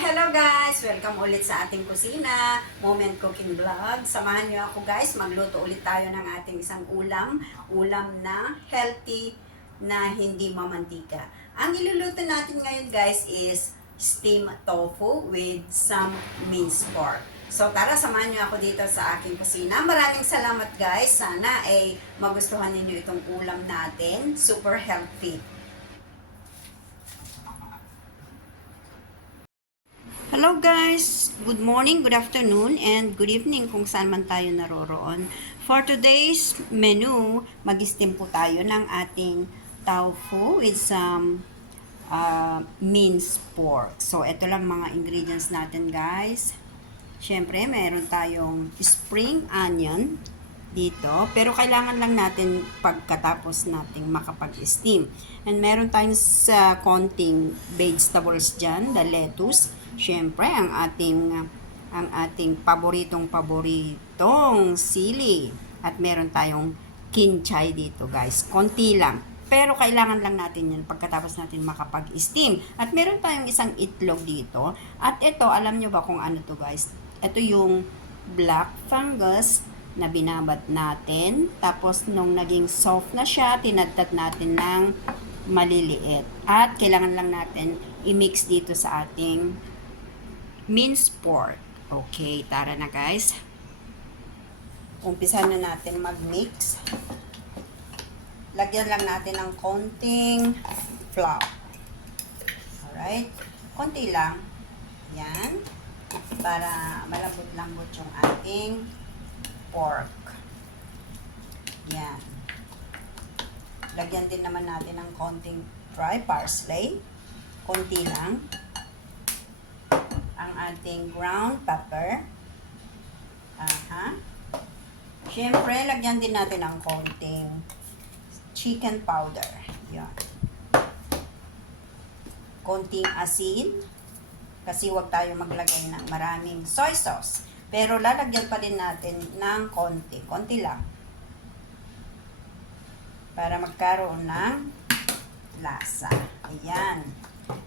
Hello guys! Welcome ulit sa ating kusina, Moment Cooking Vlog. Samahan niyo ako guys, magluto ulit tayo ng ating isang ulam. Ulam na healthy na hindi mamantika. Ang iluluto natin ngayon guys is steamed tofu with some minced pork. So tara, samahan niyo ako dito sa aking kusina. Maraming salamat guys. Sana ay magustuhan ninyo itong ulam natin. Super healthy. Hello guys! Good morning, good afternoon, and good evening kung saan man tayo naroroon. For today's menu, mag-steam po tayo ng ating tofu with some minced pork. So, ito lang mga ingredients natin guys. Siyempre, meron tayong spring onion dito. Pero kailangan lang natin pagkatapos nating makapag-steam. And meron tayong sa konting vegetables dyan, the lettuce. Siyempre, ang ating paboritong sili. At meron tayong kinchay dito guys. Konti lang. Pero kailangan lang natin yan pagkatapos natin makapag-steam. At meron tayong isang itlog dito. At ito, alam nyo ba kung ano to guys? Ito yung black fungus na binabat natin. Tapos nung naging soft na siya, tinadtad natin ng maliliit. At kailangan lang natin i-mix dito sa ating minced pork. Okay, tara na guys. Umpisa na natin mag-mix. Lagyan lang natin ng konting flour. Alright? Konti lang. Yan. Para malambot-lambot yung ating pork. Yan. Lagyan din naman natin ng konting dry parsley. Konti lang. Ang ating ground pepper. Siyempre, lagyan din natin ng konting chicken powder. Yan. Konting asin. Kasi huwag tayo maglagay ng maraming soy sauce. Pero lalagyan pa din natin ng konti. Konti lang. Para magkaroon ng lasa. Ayan.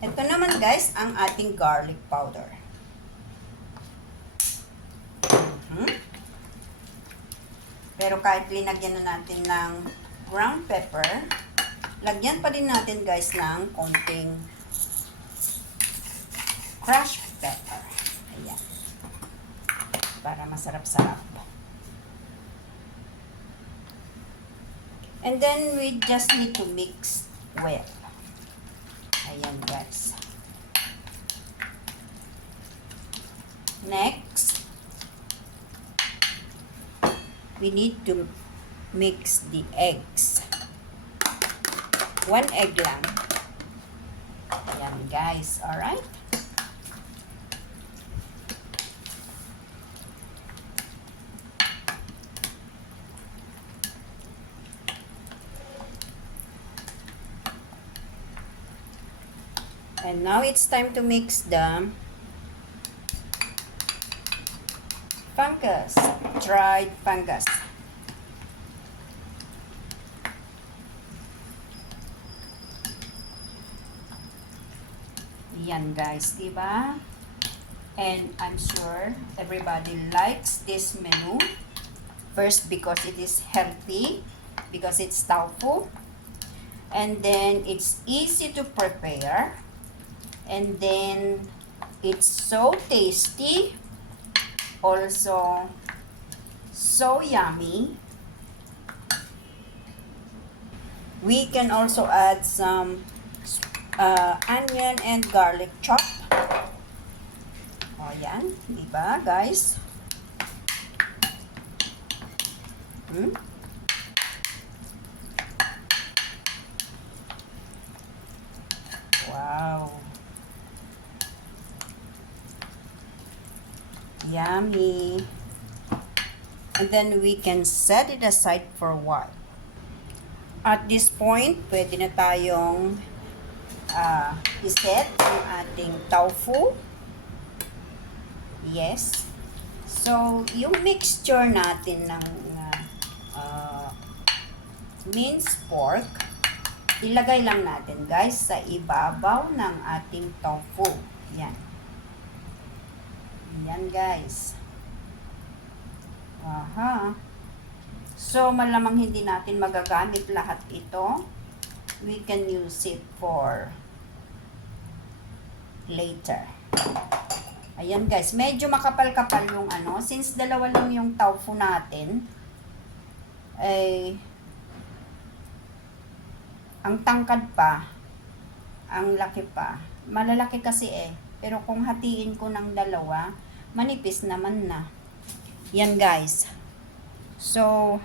Ito naman guys, ang ating garlic powder. Pero kahit linagyan na natin ng ground pepper, lagyan pa din natin guys ng konting crushed pepper. Ayan. Para masarap-sarap. And then we just need to mix well. Ayan guys. Next, we need to mix the eggs. 1 egg lang. Ayan guys, alright? And now it's time to mix the fungus, dried fungus. Yan guys, diba? And I'm sure everybody likes this menu. First, because it is healthy, because it's tofu. And then it's easy to prepare. And then it's so tasty, also so yummy. We can also add some onion and garlic chop. O yan, diba guys? Wow. Yummy. And then we can set it aside for a while. At this point, pwede na tayong iset ang ating tofu. Yes. So, yung mixture natin ng minced pork, ilagay lang natin guys sa ibabaw ng ating tofu. Yan. Ayan guys. Aha. So, malamang hindi natin magagamit lahat ito. We can use it for later. Ayan guys, medyo makapal-kapal yung ano. Since dalawa lang yung tofu natin, ay ang tangkad pa, ang laki pa. Malalaki kasi eh. Pero kung hatiin ko ng dalawa, manipis naman na. Yan guys. So,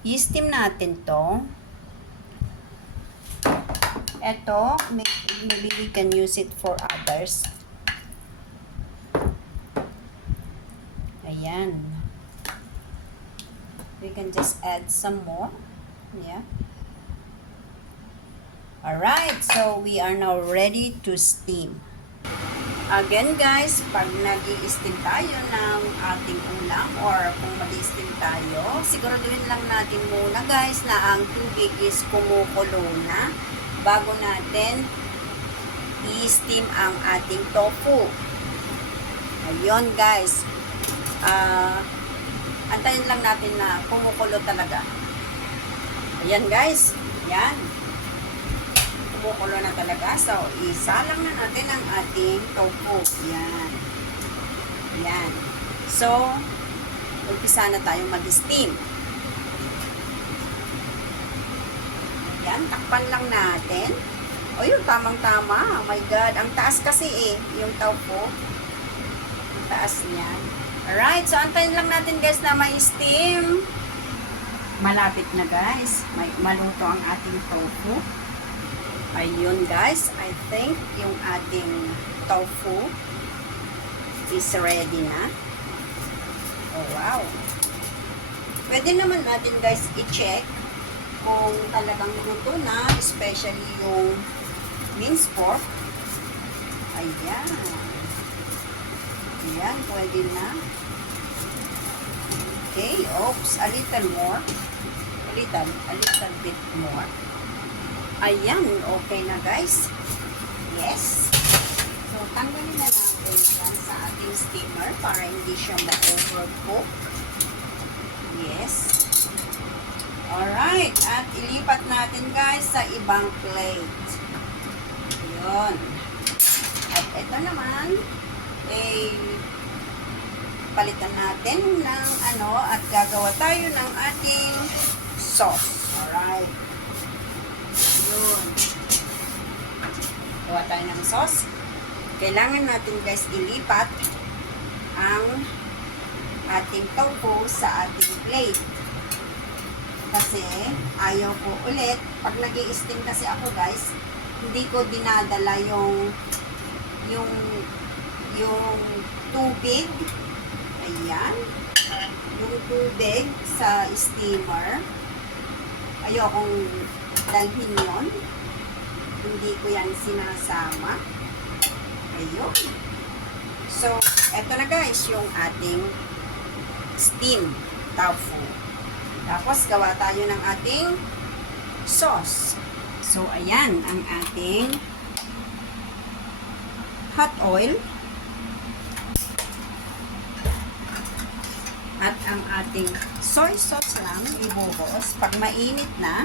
i-steam natin to. Ito, maybe we can use it for others. Ayan. We can just add some more. Yeah. Alright, so we are now ready to steam. Again guys, pag nag-i-steam tayo ng ating ulam or kung mag-i-steam tayo, siguraduhin lang natin muna guys na ang tubig is kumukulo na bago natin i-steam ang ating tofu. Ayun guys, antayin lang natin na kumukulo talaga. Ayan guys, yan. Kumukulo na talaga. So, isalang na natin ang ating tofu. Yan. Yan. So, umpisa na tayong mag-steam. Yan, takpan lang natin. O yun, tamang-tama. Oh my God. Ang taas kasi eh, yung tofu. Ang taas niyan. Alright, so antayin lang natin guys na may steam. Malapit na guys. Maluto ang ating tofu. Ayun guys, I think yung ating tofu is ready na. Oh wow. Pwede naman natin guys i-check kung talagang luto na, especially yung minced pork. Ayan. Ayan, pwede na. Okay, oops, a little more. A little bit more. Ayan, okay na guys. Yes. So, tanggalin na natin yan sa ating steamer para hindi siya ma-overcook. Yes. Alright, at ilipat natin guys sa ibang plate. Ayan. At ito naman, palitan natin ng ano at gagawa tayo ng ating sauce. Alright. Yun. Gawa tayo ng sauce. Kailangan natin guys ilipat ang ating tofu sa ating plate. Kasi ayaw ko ulit. Pag nag-i-steam kasi ako guys, hindi ko dinadala yung tubig. Ayan. Yung tubig sa steamer. Ayokong dalhin yon. Hindi ko yan sinasama. Ayun. So, eto na guys, yung ating steam tofu. Tapos, gawa tayo ng ating sauce. So, ayan, ang ating hot oil. At ang ating soy sauce lang, ibuhos. Pag mainit na,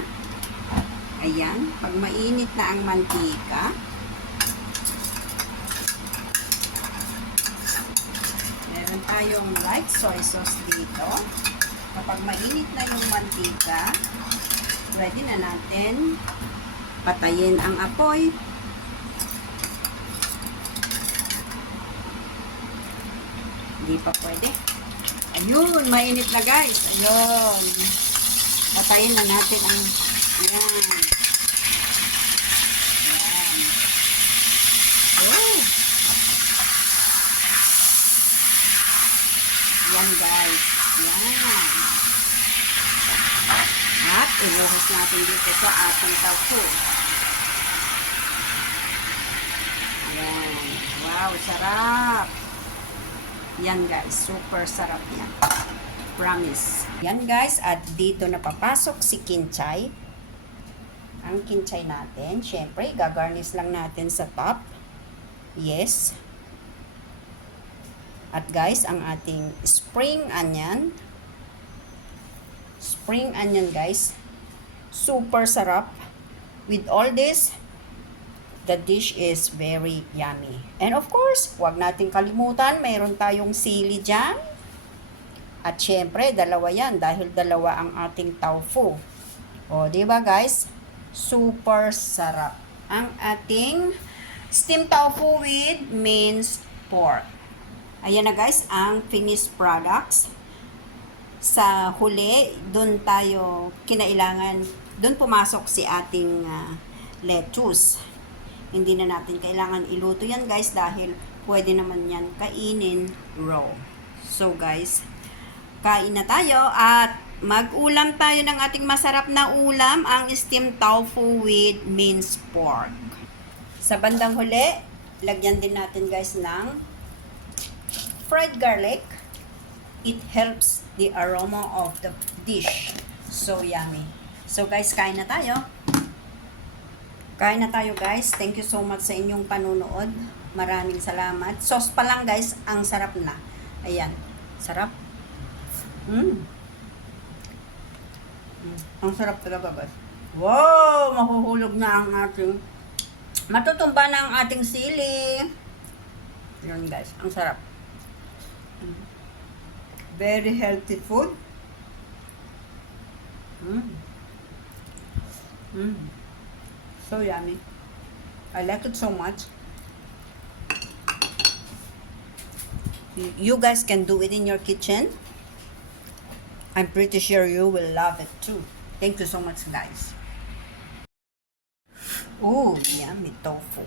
ayan, pag mainit na ang mantika, meron tayong light soy sauce dito. Kapag mainit na yung mantika, ready na natin patayin ang apoy. Hindi pa pwede. Ayun, mainit na guys. Ayun. Patayin na natin ang ayan. Ayan. Oh. Ayan guys. Ayan. At ibuhos natin dito sa ating tofu. Ayan. Wow, sarap. Yan guys, super sarap yan. Promise. Yan guys, at dito na papasok si kinchay. Ang kinchay natin, syempre, gagarnish lang natin sa top. Yes. At guys, ang ating spring onion guys, super sarap. With all this, the dish is very yummy. And of course, huwag natin kalimutan, mayroon tayong sili dyan. At syempre, dalawa yan dahil dalawa ang ating tofu. O, di ba guys? Super sarap ang ating steamed tofu with minced pork. Ayan na guys, ang finished products. Sa huli, doon tayo doon pumasok si ating lettuce. Hindi na natin kailangan iluto yan guys dahil pwede naman yan kainin raw. So guys, kain na tayo at mag-ulam tayo ng ating masarap na ulam, ang steamed tofu with minced pork. Sa bandang huli, lagyan din natin guys ng fried garlic. It helps the aroma of the dish. So yummy. So guys, kain na tayo. Kain na tayo guys. Thank you so much sa inyong panunood. Maraming salamat. Sauce pa lang guys, ang sarap na. Ayan, sarap. Ang sarap talaga guys. Wow! Mahuhulog na ang ating, matutumba na ang ating sili. Yun guys, ang sarap. Very healthy food. So yummy. I like it so much. You guys can do it in your kitchen. I'm pretty sure you will love it too. Thank you so much, guys. Oh, yummy tofu.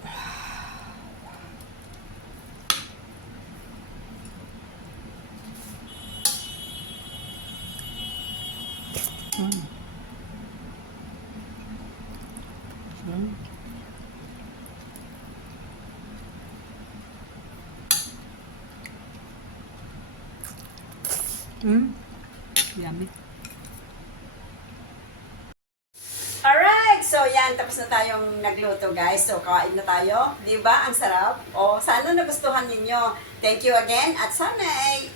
Yummy. Alright, so yan, tapos na tayong nagluto guys. So kain na tayo. Di ba? Ang sarap. O, sana nagustuhan ninyo. Thank you again. At sana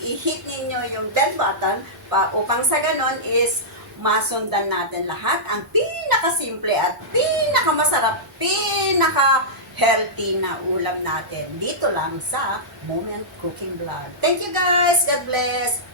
i-hit ninyo yung bell button upang sa ganon is masundan natin lahat ang pinakasimple at pinakamasarap, pinaka-healthy na ulam natin. Dito lang sa Moment Cooking Vlog. Thank you guys. God bless.